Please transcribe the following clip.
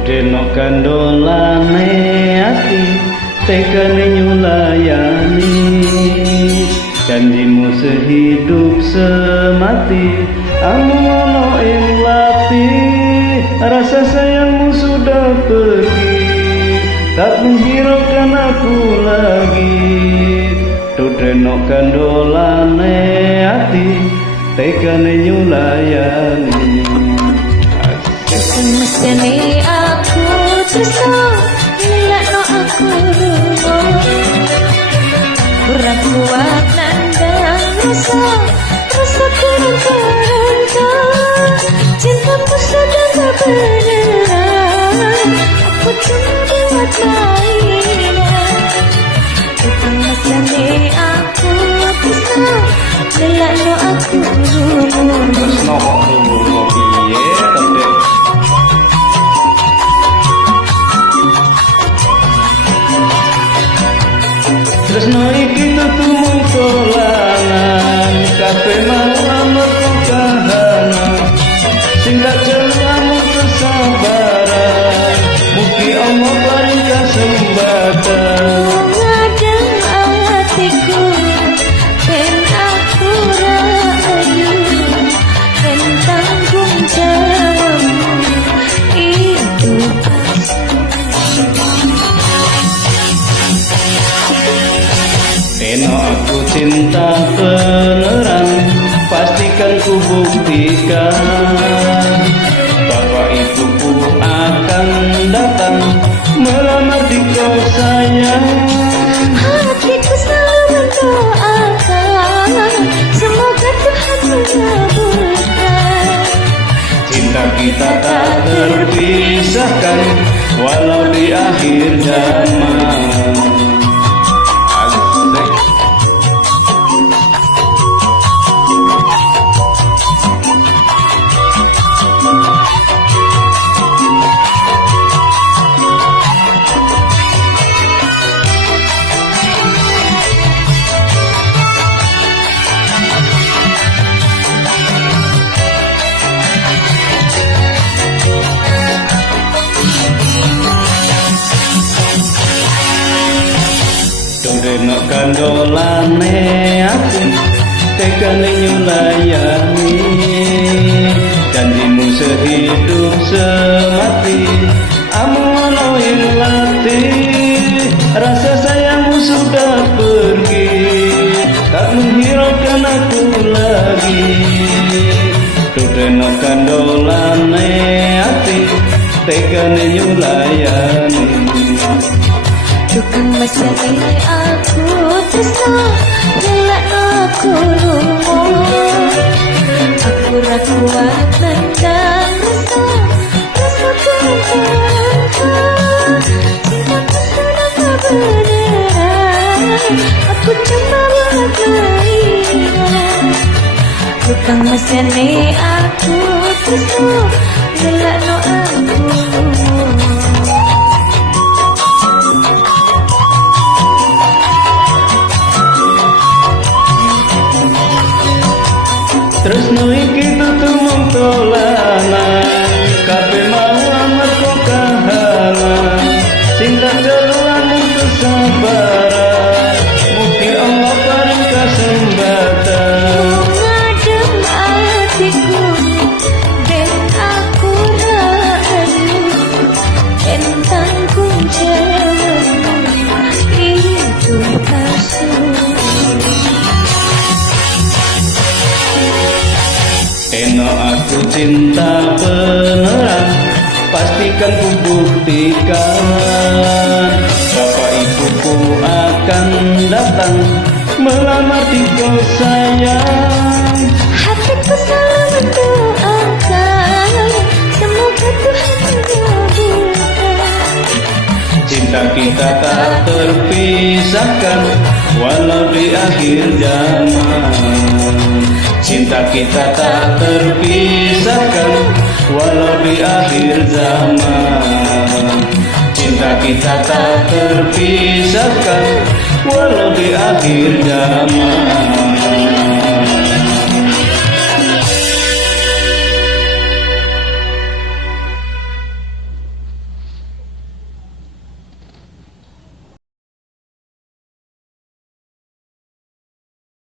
Denok kandolane ati tekane nyulayani, janjimu sehidup semati amono ing lati, rasa sayangmu sudah pergi tak menghiraukan aku lagi. Denok kandolane ati tekane nyulayani. Mesene aku tresno nilakno aku lunga, ora kuat nandang rasa kurang-kurangka, cintaku sudah tak beneran, aku cuma buat mainan. Mesene aku tresno nilakno aku lunga. Tresno kok lunga piye tapi tresno iki tutumung dolanan, kabeh mau mergo kahanan, sing tak jelamu kesabaran, mugi Allah paring kasembatan. Ngadeng atiku ben aku rayu, ben tanggung jawabmu hidup Eno aku cinta beneran, pastikan ku buktikan. Bapak ibuku akan datang melamar di kau sayang. hatiku selalu mendoakan, semoga Tuhan mengabulkan. Cinta kita tak terpisahkan walau di akhir zaman. Denok kandolane ati tekane nyulayani, janjimu sehidup semati amono ing lati, rasa sayangmu sudah pergi tak menghiraukan aku lagi. Denok kandolane ati tekane nyulayani. Tukang mesene aku tresno nilakno aku lunga, aku ra kuat nandang rasa kurang-kurangka, cintaku sudah tak beneran, aku cuma buat mainan. Tukang mesene aku tresno nilakno aku lunga. Tresno iki tutumung dolanan, kabeh mau mergo kahanan, sing tak jelamu kesabaran, mugi Allah paring kasembatan. Ngadem atiku ben aku rayu, ben tanggung jawabmu hidup asuh. Eno aku cinta beneran, pastikan ku buktikan. Bapak ibuku akan datang melamar di kau sayang. Hatiku selalu mendoakan, semoga Tuhan mengabulkan. Cinta kita tak terpisahkan walau di akhir zaman. Cinta kita tak terpisahkan walau di akhir zaman. Cinta kita tak terpisahkan walau di akhir zaman.